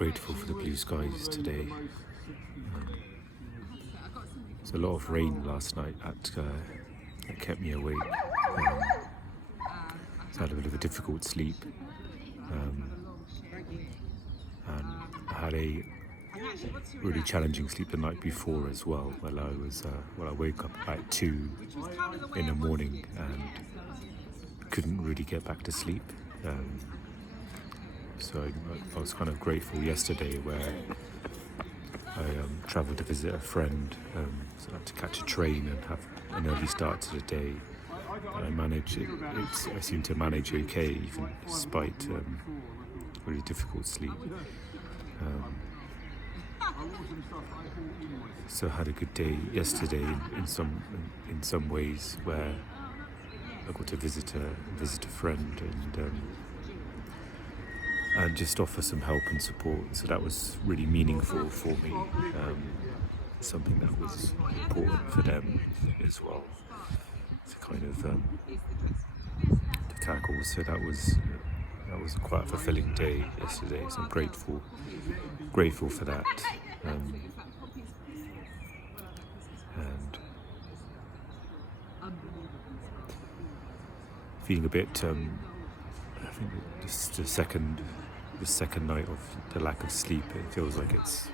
Grateful for the blue skies today. There's a lot of rain last night that kept me awake. I had a bit of a difficult sleep, and I had a really challenging sleep the night before as well. I woke up about 2 in the morning and couldn't really get back to sleep. So I was kind of grateful yesterday where I travelled to visit a friend, so I had to catch a train and have an early start to the day. And I managed it. I seem to manage okay, even despite really difficult sleep. So I had a good day yesterday in some ways where I got to visit a friend and just offer some help and support. So that was really meaningful for me. Something that was important for them as well to kind of to tackle. So that was quite a fulfilling day yesterday. So I'm grateful for that. And feeling a bit. I think the second night of the lack of sleep, it feels like it's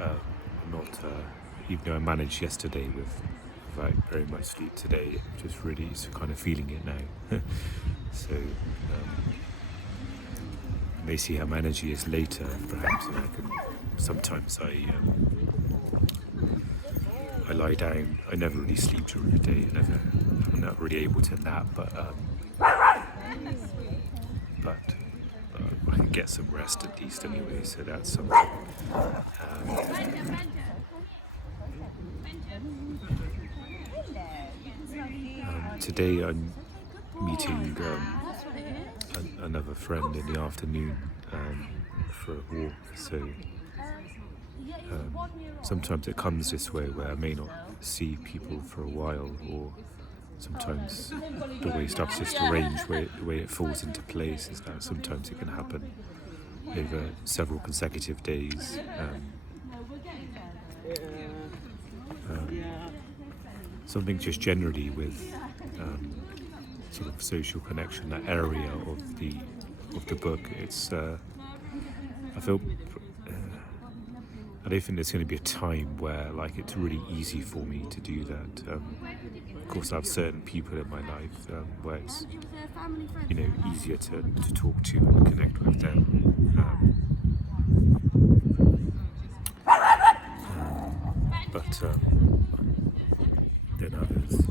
not. Even though I managed yesterday without very much sleep today, just really kind of feeling it now. So may see how my energy is later. Perhaps sometimes I lie down. I never really sleep during the day. I'm not really able to nap, but I can get some rest at least anyway. So that's something. Today I'm meeting another friend in the afternoon for a walk. So sometimes it comes this way where I may not see people for a while, or sometimes the way stuff's just arranged, the way it falls into place is that sometimes it can happen over several consecutive days. Something just generally with sort of social connection, that area of the book. It's I feel I don't think there's going to be a time where it's really easy for me to do that. Of course, I have certain people in my life where it's easier to talk to and connect with them. But then others.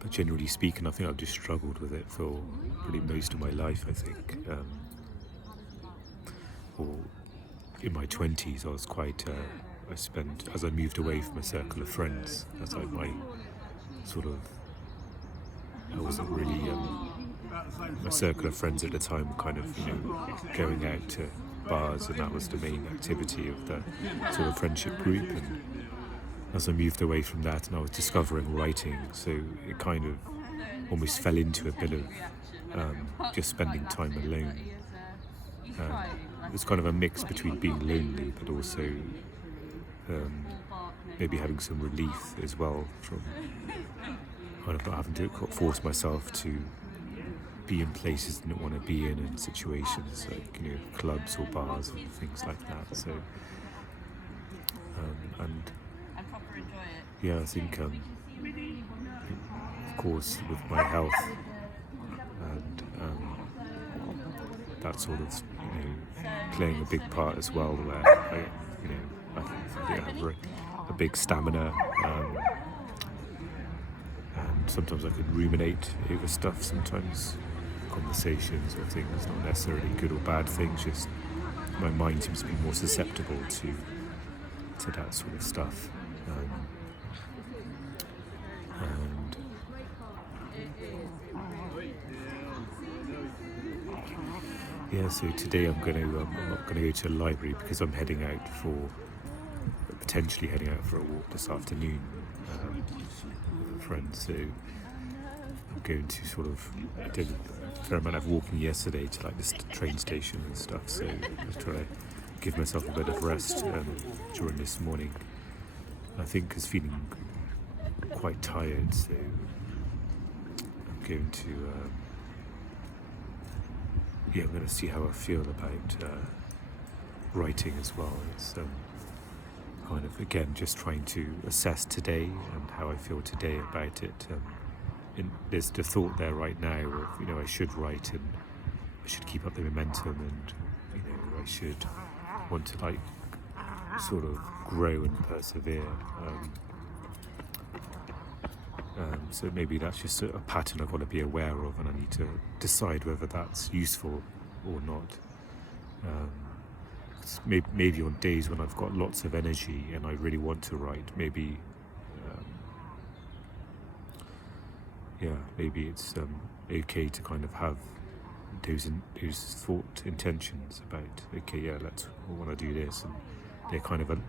But generally speaking, I think I've just struggled with it for pretty most of my life, I think. Or in my 20s, I was quite, as I moved away from a circle of friends, that's like my sort of, I wasn't really, my circle of friends at the time were kind of, going out to bars, and that was the main activity of the sort of friendship group. And as I moved away from that, and I was discovering writing, so it kind of almost fell into a bit of just spending time alone. It was kind of a mix between being lonely, but also maybe having some relief as well from kind of not having to force myself to be in places I didn't want to be in situations like clubs or bars and things like that. So yeah, I think of course with my health and that sort of playing a big part as well, where I think I have a big stamina, and sometimes I can ruminate over stuff, sometimes conversations or things, not necessarily good or bad things, just my mind seems to be more susceptible to that sort of stuff. And yeah, so today I'm not going to go to the library because I'm potentially heading out for a walk this afternoon with a friend. So going to sort of, I did a fair amount of walking yesterday to like this train station and stuff, so I try to give myself a bit of rest during this morning. I think I was feeling quite tired, so I'm going to I'm going to see how I feel about writing as well. It's kind of, again, just trying to assess today and how I feel today about it. And there's the thought there right now of, I should write and I should keep up the momentum, and I should want to like sort of grow and persevere. So maybe that's just a pattern I've got to be aware of, and I need to decide whether that's useful or not. Maybe on days when I've got lots of energy and I really want to write, maybe it's okay to kind of have those thought intentions about, I want to do this, and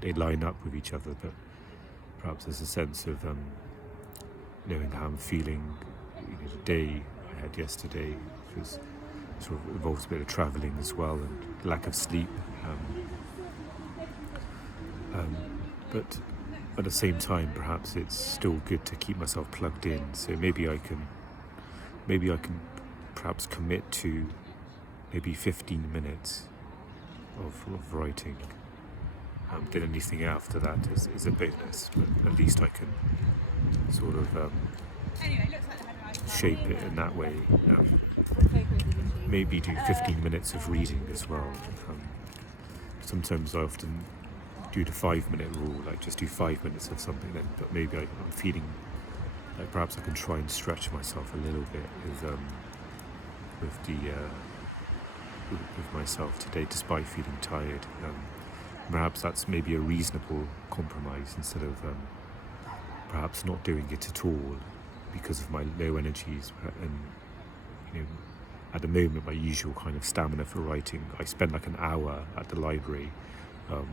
they line up with each other, but perhaps there's a sense of knowing how I'm feeling. The day I had yesterday, which was sort of involves a bit of travelling as well and lack of sleep, but at the same time perhaps it's still good to keep myself plugged in, so maybe I can perhaps commit to maybe 15 minutes of writing. Then anything after that is a bonus, but at least I can sort of shape it in that way. Maybe do 15 minutes of reading as well. Sometimes I often do the 5-minute rule, like just do 5 minutes of something then, but maybe I'm feeling like perhaps I can try and stretch myself a little bit with myself today, despite feeling tired. Perhaps that's maybe a reasonable compromise, instead of perhaps not doing it at all because of my low energies. And at the moment, my usual kind of stamina for writing, I spend like an hour at the library, of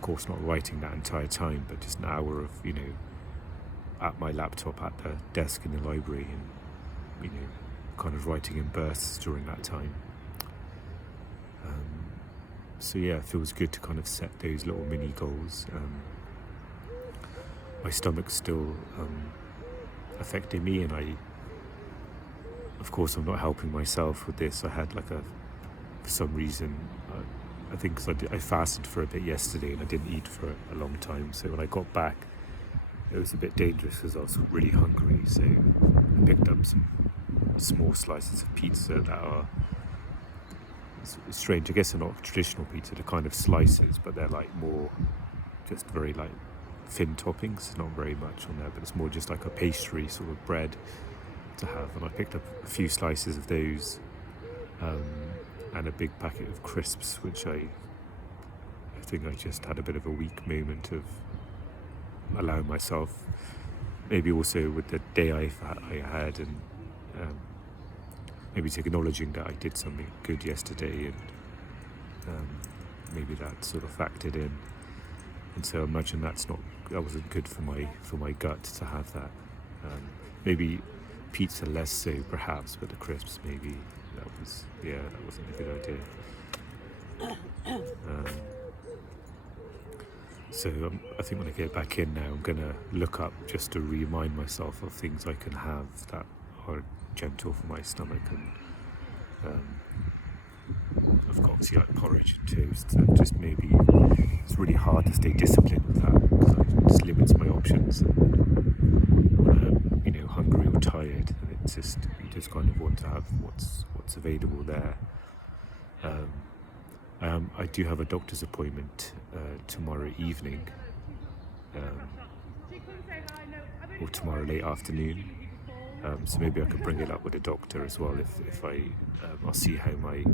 course not writing that entire time, but just an hour of at my laptop at the desk in the library, and kind of writing in bursts during that time. So it feels good to kind of set those little mini goals. My stomach's still affecting me, and of course I'm not helping myself with this. I had for some reason, I think because I fasted for a bit yesterday and I didn't eat for a long time, so when I got back it was a bit dangerous because I was really hungry, so I picked up some small slices of pizza that are, it's strange, I guess they're not traditional pizza, they're kind of slices, but they're like more just very like thin toppings, not very much on there, but it's more just like a pastry sort of bread to have. And I picked up a few slices of those, and a big packet of crisps, which I think I just had a bit of a weak moment of allowing myself, maybe also with the day I had, and maybe it's acknowledging that I did something good yesterday, and maybe that sort of factored in. And so I imagine that wasn't good for my gut to have that. Maybe pizza less so perhaps, but the crisps maybe that wasn't a good idea. So I think when I get back in now, I'm gonna look up just to remind myself of things I can have that are gentle for my stomach, and I've got obviously like porridge and toast, and just maybe it's really hard to stay disciplined with that because it just limits my options. When I'm hungry or tired, and it's just, you just kind of want to have what's available there. I do have a doctor's appointment tomorrow evening, or tomorrow late afternoon. So maybe I could bring it up with the doctor as well. If I'll see how my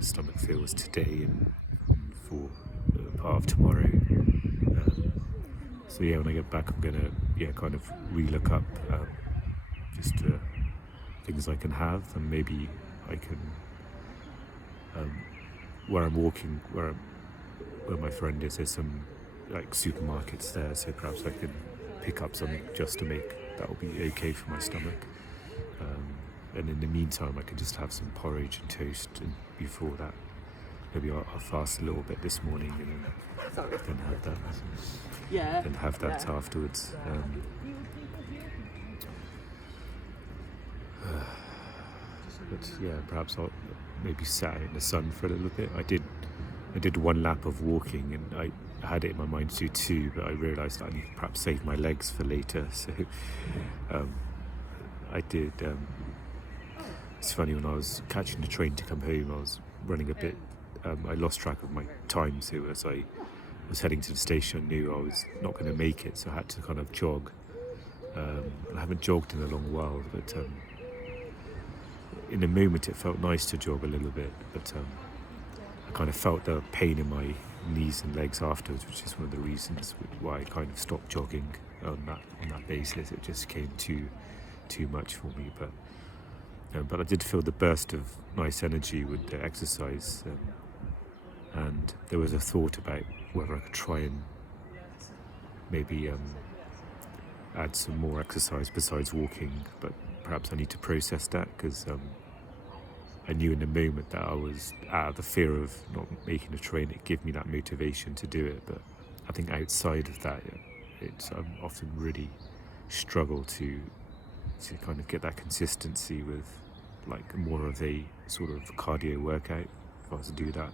stomach feels today and for part of tomorrow. So when I get back, I'm gonna kind of re-look up just things I can have, and maybe I can where I'm walking, where my friend is, there's some like supermarkets there, so perhaps I can pick up something just to make that will be okay for my stomach. And in the meantime, I can just have some porridge and toast, and before that, maybe I'll fast a little bit this morning, and then have that. Then have that afterwards. But yeah, perhaps I'll maybe sat out in the sun for a little bit. I did one lap of walking, and I had it in my mind to do two, but I realised I need to perhaps save my legs for later. So I did. It's funny, when I was catching the train to come home, I was running a bit. I lost track of my time, so as I was heading to the station, I knew I was not going to make it, so I had to kind of jog. I haven't jogged in a long while, but in the moment it felt nice to jog a little bit, but I kind of felt the pain in my knees and legs afterwards, which is one of the reasons why I kind of stopped jogging on that basis. It just came too much for me, but I did feel the burst of nice energy with the exercise, and there was a thought about whether I could try and maybe add some more exercise besides walking, but perhaps I need to process that, because I knew in the moment that I was out of the fear of not making the train. It gave me that motivation to do it, but I think outside of that, it's often really struggle to kind of get that consistency with like more of a sort of cardio workout if I was to do that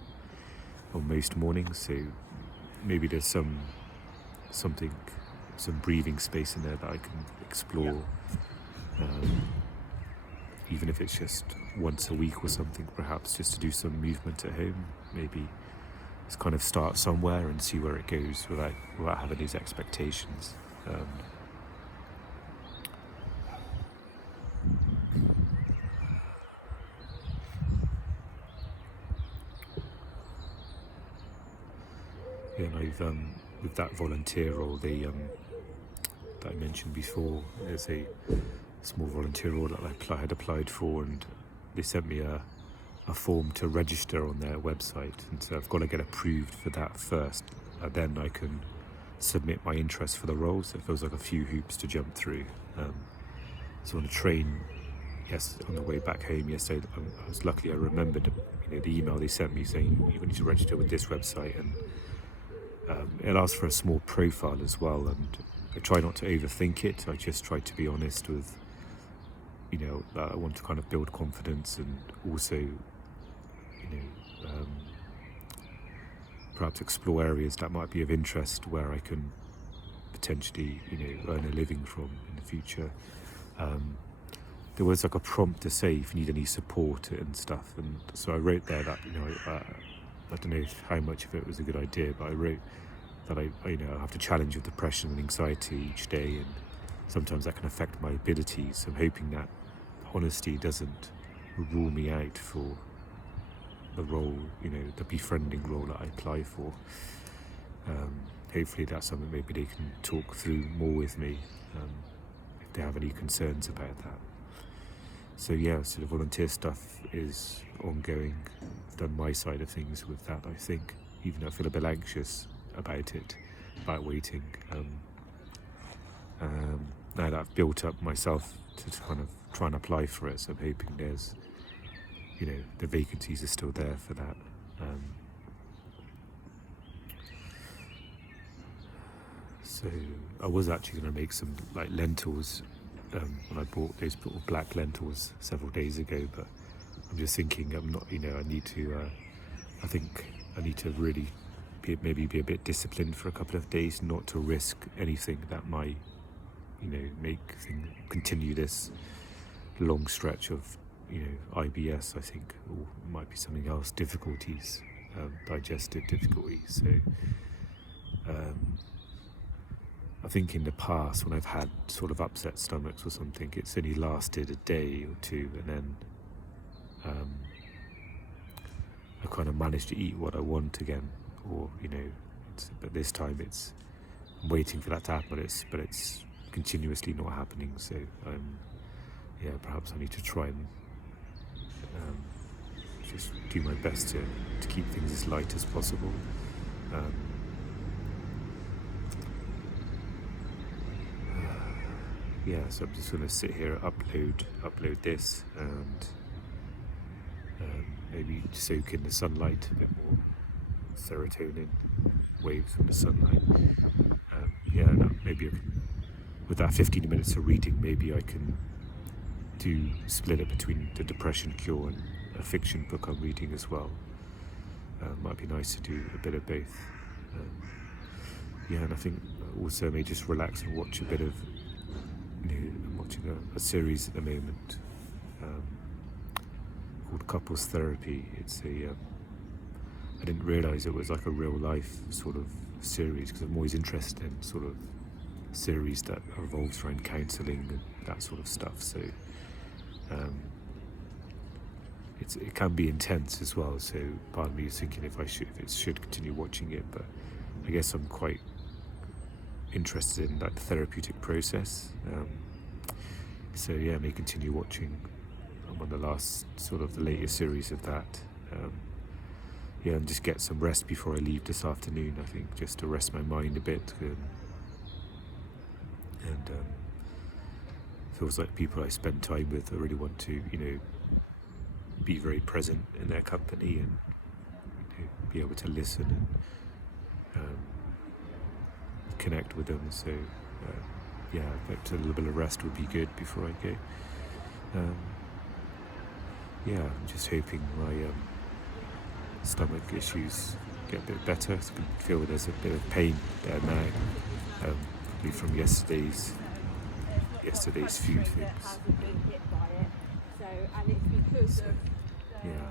on most mornings. So maybe there's some breathing space in there that I can explore, even if it's just once a week or something, perhaps just to do some movement at home. Maybe just kind of start somewhere and see where it goes without having these expectations. And I've with that volunteer role, that I mentioned before, there's a small volunteer role that I had applied for, and they sent me a form to register on their website, and so I've got to get approved for that first, and then I can submit my interest for the role. So it feels like a few hoops to jump through. So on the train, on the way back home yesterday, I remembered the email they sent me saying you need to register with this website, and it asks for a small profile as well, and I try not to overthink it. I just try to be honest with, that I want to kind of build confidence, and also, perhaps explore areas that might be of interest where I can potentially, earn a living from in the future. There was like a prompt to say if you need any support and stuff, and so I wrote there that, I don't know how much of it was a good idea, but I wrote that I have to challenge with depression and anxiety each day, and sometimes that can affect my abilities. I'm hoping that honesty doesn't rule me out for the role, the befriending role that I apply for. Hopefully that's something maybe they can talk through more with me, if they have any concerns about that. So so the volunteer stuff is ongoing. I've done my side of things with that, I think, even though I feel a bit anxious about it, about waiting. Now that I've built up myself to kind of try and apply for it, so I'm hoping there's, the vacancies are still there for that. So I was actually going to make some like lentils when I bought those little black lentils several days ago, but I'm just thinking I think I need to really be a bit disciplined for a couple of days, not to risk anything that might, continue this long stretch of, IBS, I think, or it might be something else, difficulties, digestive difficulties. So I think in the past, when I've had sort of upset stomachs or something, it's only lasted a day or two, and then I kind of managed to eat what I want again, or but this time I'm waiting for that to happen, but it's continuously not happening. So perhaps I need to try and just do my best to keep things as light as possible. yeah, so I'm just going to sit here, upload this, and maybe soak in the sunlight a bit more, serotonin waves from the sunlight. Yeah, and maybe I can, with that 15 minutes of reading, maybe I can do split it between the depression cure and a fiction book I'm reading as well. Might be nice to do a bit of both. Yeah, and I think also I may just relax and watch a bit of, I'm watching a series at the moment called Couples Therapy. It's I didn't realise it was like a real life sort of series, because I'm always interested in sort of series that revolves around counselling and that sort of stuff. So it can be intense as well. So part of me is thinking if it should continue watching it, but I guess I'm quite interested in like the therapeutic process. So yeah, I may continue watching. I'm on the last sort of the latest series of that. Yeah, and just get some rest before I leave this afternoon, I think, just to rest my mind a bit. And feels like people I spend time with, I really want to, be very present in their company and be able to listen and connect with them. So yeah, but a little bit of rest would be good before I go. Yeah, I'm just hoping my stomach issues get a bit better. I can feel there's a bit of pain there now, probably from yesterday's food things. So, yeah,